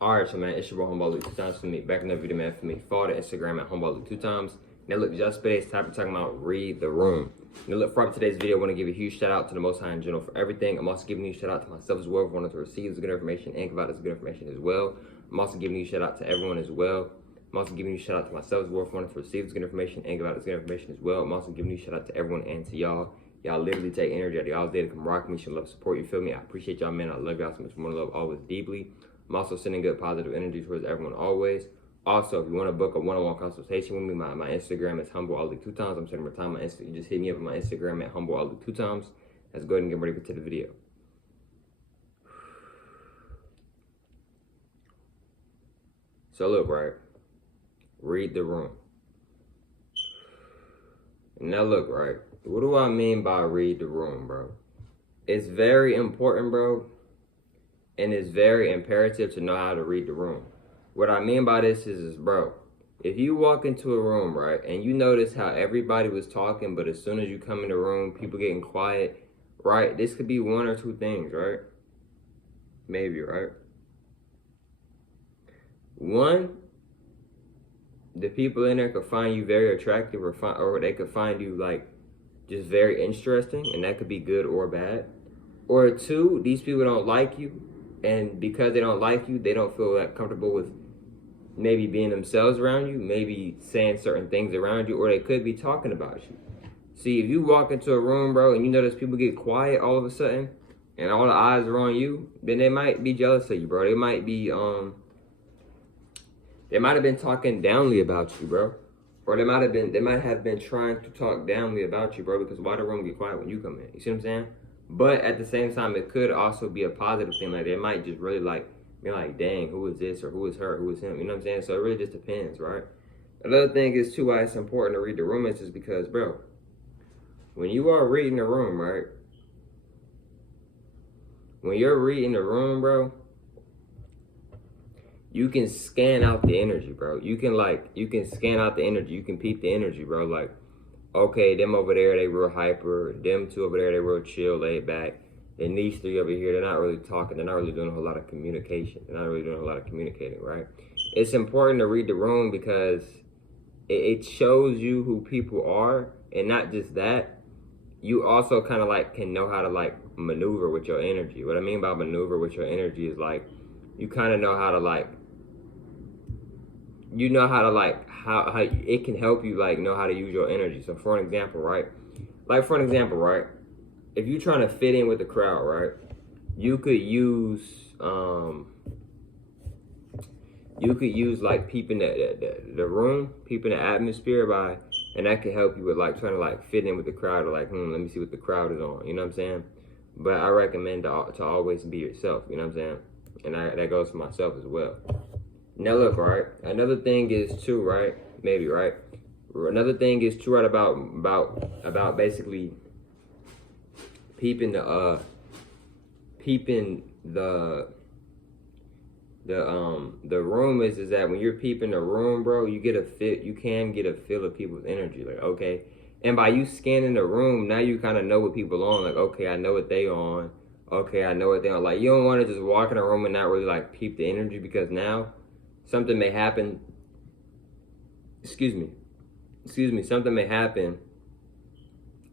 Alright, so man, it's your boy Homeball Luke 2 times for me. Back in the video, man, for me. Follow the Instagram at Homeball Luke 2 times. Now look, just today's topic talking about read the room. Now look, for today's video, I want to give a huge shout out to the Most High in general for everything. I'm also giving you a shout out to myself as well for wanting to receive this good information and give out this good information as well. I'm also giving you a shout out to everyone as well. I'm also giving you a shout out to myself as well for wanting to receive this good information and give out this good information as well. I'm also giving you a shout out to everyone and to y'all. Y'all literally take energy out of y'all's day to come rock me, show love, support, you feel me? I appreciate y'all, man. I love y'all so much. More love always deeply. I'm also sending good positive energy towards everyone always. Also, if you want to book a one-on-one consultation with me, my Instagram is HumbleAlic2 times. I'm sending my time. You just hit me up on my Instagram at HumbleAlic2 times. Let's go ahead and get ready to the video. So look, right? Read the room. Now look, right? What do I mean by read the room, bro? It's very important, bro. And it's very imperative to know how to read the room. What I mean by this is bro, if you walk into a room, right, and you notice how everybody was talking, but as soon as you come in the room, people getting quiet, right? This could be one or two things, right? Maybe, right? One, the people in there could find you very attractive, or they could find you like just very interesting, and that could be good or bad. Or two, these people don't like you, and because they don't like you, they don't feel that comfortable with maybe being themselves around you, maybe saying certain things around you, or they could be talking about you. See, if you walk into a room, bro, and you notice people get quiet all of a sudden, and all the eyes are on you, then they might be jealous of you, bro. They might be, they might have been talking downly about you, bro. Or they might have been trying to talk downly about you, bro, because why the room get quiet when you come in? You see what I'm saying? But at the same time, it could also be a positive thing. Like, they might just really be like, dang, who is this, or who is her, who is him? You know what I'm saying? So it really just depends, right? Another thing is, too, why it's important to read the room is just because, bro, when you are reading the room, right? When you're reading the room, bro, you can scan out the energy, bro. You can scan out the energy. You can peep the energy, bro. Like, okay, them over there, they real hyper. Them two over there, they real chill, laid back. And these three over here, they're not really talking. They're not really doing a whole lot of communication. They're not really doing a whole lot of communicating, right? It's important to read the room because it shows you who people are. And not just that, you also kind of like can know how to like maneuver with your energy. What I mean by maneuver with your energy is like, you kind of know how to like, you know how to like, how it can help you like know how to use your energy. So for an example, right? If you're trying to fit in with the crowd, right? You could use like peeping the room, peeping the atmosphere and that can help you with like trying to like fit in with the crowd, or like, let me see what the crowd is on. You know what I'm saying? But I recommend to always be yourself. You know what I'm saying? And that goes for myself as well. Now look, right? Another thing is too, right? Maybe, right? Another thing is too, right, about basically peeping the room is that when you're peeping the room, bro, you can get a feel of people's energy. Like, okay. And by you scanning the room, now you kind of know what people on. Like, okay, I know what they on. Okay, I know what they on. Like, you don't want to just walk in a room and not really like peep the energy, because now something may happen. Excuse me. Something may happen.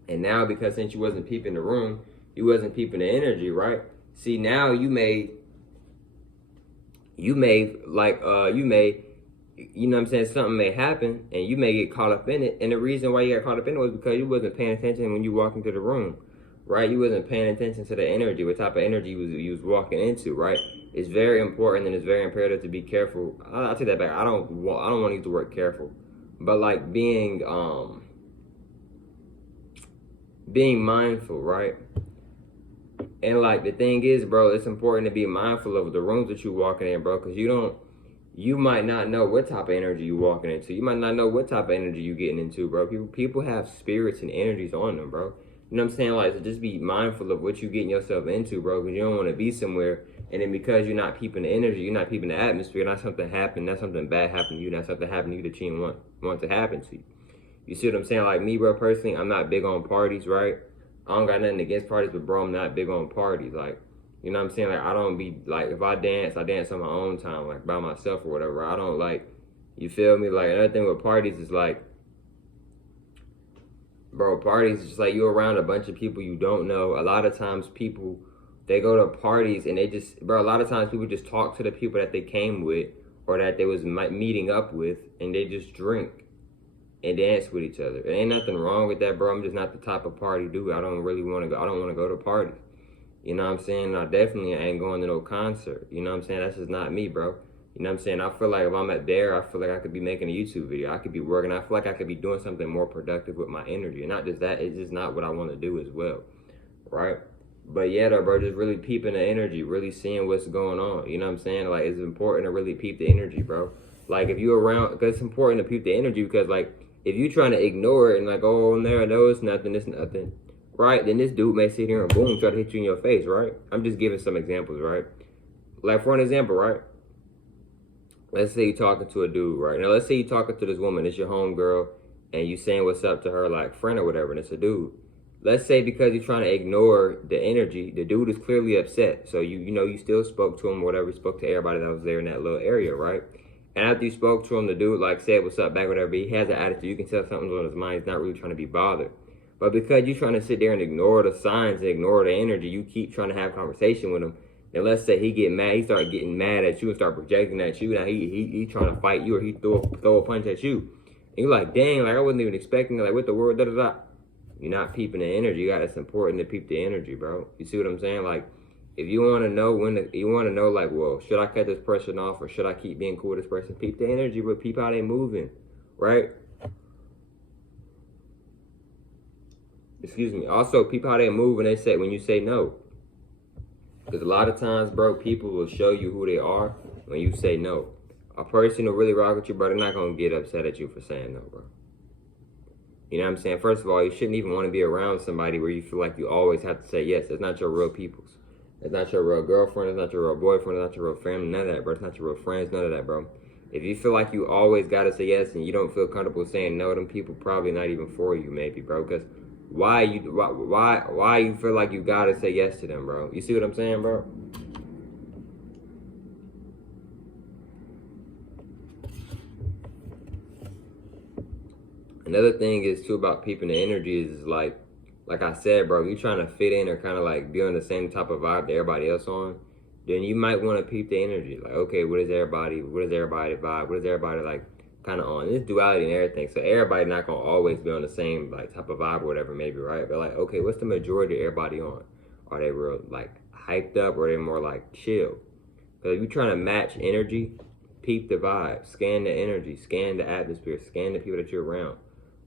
And now, because since you wasn't peeping the room, you wasn't peeping the energy, right? See, now you may, you know what I'm saying, something may happen and you may get caught up in it. And the reason why you got caught up in it was because you wasn't paying attention when you walked into the room, right? You wasn't paying attention to the energy, what type of energy you was walking into, right? It's very important and it's very imperative to be careful. I'll take that back. I don't want to use the word careful, but like being mindful, right? And like the thing is, bro, it's important to be mindful of the rooms that you walking in, bro, because you might not know what type of energy you walking into. You might not know what type of energy you getting into, bro. People have spirits and energies on them, bro. You know what I'm saying? Like, so just be mindful of what you getting yourself into, bro, because you don't want to be somewhere, and then because you're not peeping the energy, you're not peeping the atmosphere, not something happened, not something bad happened to you, not something happened to you that you didn't want to happen to you. You see what I'm saying? Like me, bro, personally, I'm not big on parties, right? I don't got nothing against parties, but bro, I'm not big on parties. Like, You know what I'm saying? Like, I don't be, like, if I dance on my own time, like, by myself or whatever. I don't, like, you feel me? Like, another thing with parties is, like, bro, parties is just, like, you're around a bunch of people you don't know. A lot of times people, they go to parties and they just, bro, a lot of times people just talk to the people that they came with or that they was meeting up with, and they just drink and dance with each other. There ain't nothing wrong with that, bro. I'm just not the type of party dude. I don't really want to go. I don't want to go to parties. You know what I'm saying? I definitely ain't going to no concert. You know what I'm saying? That's just not me, bro. You know what I'm saying? I feel like if I'm at there, I feel like I could be making a YouTube video. I could be working. I feel like I could be doing something more productive with my energy. And not just that, it's just not what I want to do as well, right? But yeah, though, bro, just really peeping the energy, really seeing what's going on. You know what I'm saying? Like, it's important to really peep the energy, bro. Like, if you're around, because it's important to peep the energy, because, like, if you're trying to ignore it and, like, oh, no, it's nothing, it's nothing, right? Then this dude may sit here and boom, try to hit you in your face, right? I'm just giving some examples, right? Like, for an example, right? Let's say you're talking to a dude, right? Now, let's say you're talking to this woman, it's your homegirl, and you saying what's up to her, like, friend or whatever, and it's a dude. Let's say because you're trying to ignore the energy, the dude is clearly upset. So, you know, you still spoke to him, whatever, you spoke to everybody that was there in that little area, right? And after you spoke to him, the dude, like, said what's up back, whatever, he has an attitude. You can tell something's on his mind. He's not really trying to be bothered. But because you're trying to sit there and ignore the signs and ignore the energy, you keep trying to have conversation with him. And let's say he get mad, he start getting mad at you and start projecting at you. Now he trying to fight you, or he throw a punch at you. And you're like, dang, like, I wasn't even expecting, like, what the world, da-da-da. You're not peeping the energy. It's important to peep the energy, bro. You see what I'm saying? Like, if you want to know like, well, should I cut this person off or should I keep being cool with this person? Peep the energy, but peep how they moving, right? Excuse me. Also, peep how they move when you say no. Because a lot of times, bro, people will show you who they are when you say no. A person who really rock with you, bro, they're not going to get upset at you for saying no, bro. You know what I'm saying? First of all, you shouldn't even want to be around somebody where you feel like you always have to say yes. It's not your real peoples. It's not your real girlfriend. It's not your real boyfriend. It's not your real family. None of that, bro. It's not your real friends. None of that, bro. If you feel like you always got to say yes and you don't feel comfortable saying no, them people probably not even for you, maybe, bro. Because why you feel like you got to say yes to them, bro? You see what I'm saying, bro? Another thing is, too, about peeping the energy is like I said, bro, you trying to fit in or kind of like be on the same type of vibe that everybody else on, then you might want to peep the energy. Like, okay, what is everybody vibe? What is everybody like kind of on? There's duality and everything. So everybody not going to always be on the same like type of vibe or whatever, maybe, right? But like, okay, what's the majority of everybody on? Are they real like hyped up or are they more like chill? Because if you're trying to match energy, peep the vibe, scan the energy, scan the atmosphere, scan the people that you're around,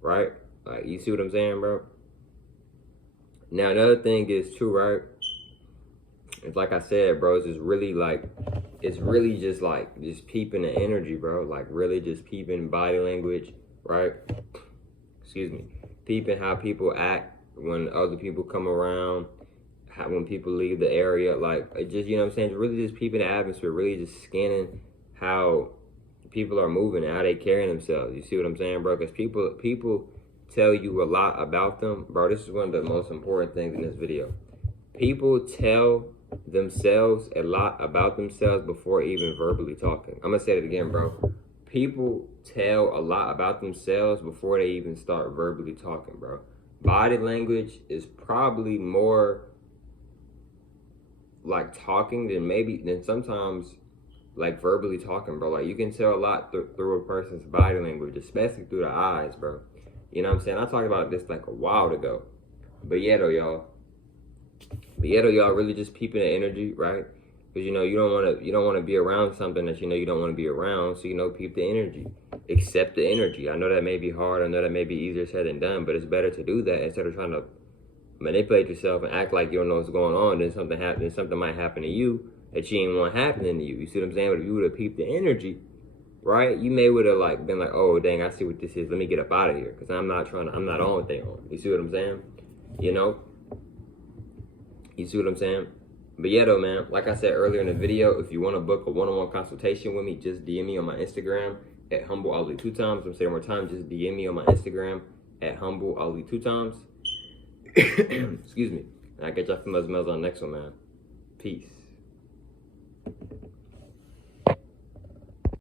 right? Like, you see what I'm saying, bro? Now, another thing is too, right? It's like I said, bro, it's really just peeping the energy, bro. Like, really just peeping body language, right? Excuse me. Peeping how people act when other people come around, when people leave the area. Like, it just, you know what I'm saying? It's really just peeping the atmosphere, really just scanning how people are moving and how they carrying themselves. You see what I'm saying, bro? Because people tell you a lot about them. Bro, this is one of the most important things in this video. People tell themselves a lot about themselves before even verbally talking. I'm gonna say it again, bro. People tell a lot about themselves before they even start verbally talking, bro. Body language is probably more like talking than sometimes like verbally talking, bro. Like, you can tell a lot through a person's body language, especially through the eyes, bro. You know what I'm saying? I talked about this like a while ago. But yeah, though, y'all, really just peeping the energy, right? Because, you know, you don't want to be around something that you know you don't want to be around. So, you know, peep the energy. Accept the energy. I know that may be hard. I know that may be easier said than done. But it's better to do that instead of trying to manipulate yourself and act like you don't know what's going on. Then something might happen to you that you didn't want happening to you. You see what I'm saying? But if you would have peeped the energy, right, you may would have like been like, oh dang, I see what this is. Let me get up out of here because I'm not on what they on. You see what I'm saying? You know? You see what I'm saying? But yeah, though, man, like I said earlier in the video, if you want to book a one-on-one consultation with me, just DM me on my Instagram at HumbleAli 2 times. I'm saying one more time, just DM me on my Instagram at HumbleAli 2 times. Excuse me. And I'll get y'all from those mails on the next one, man. Peace.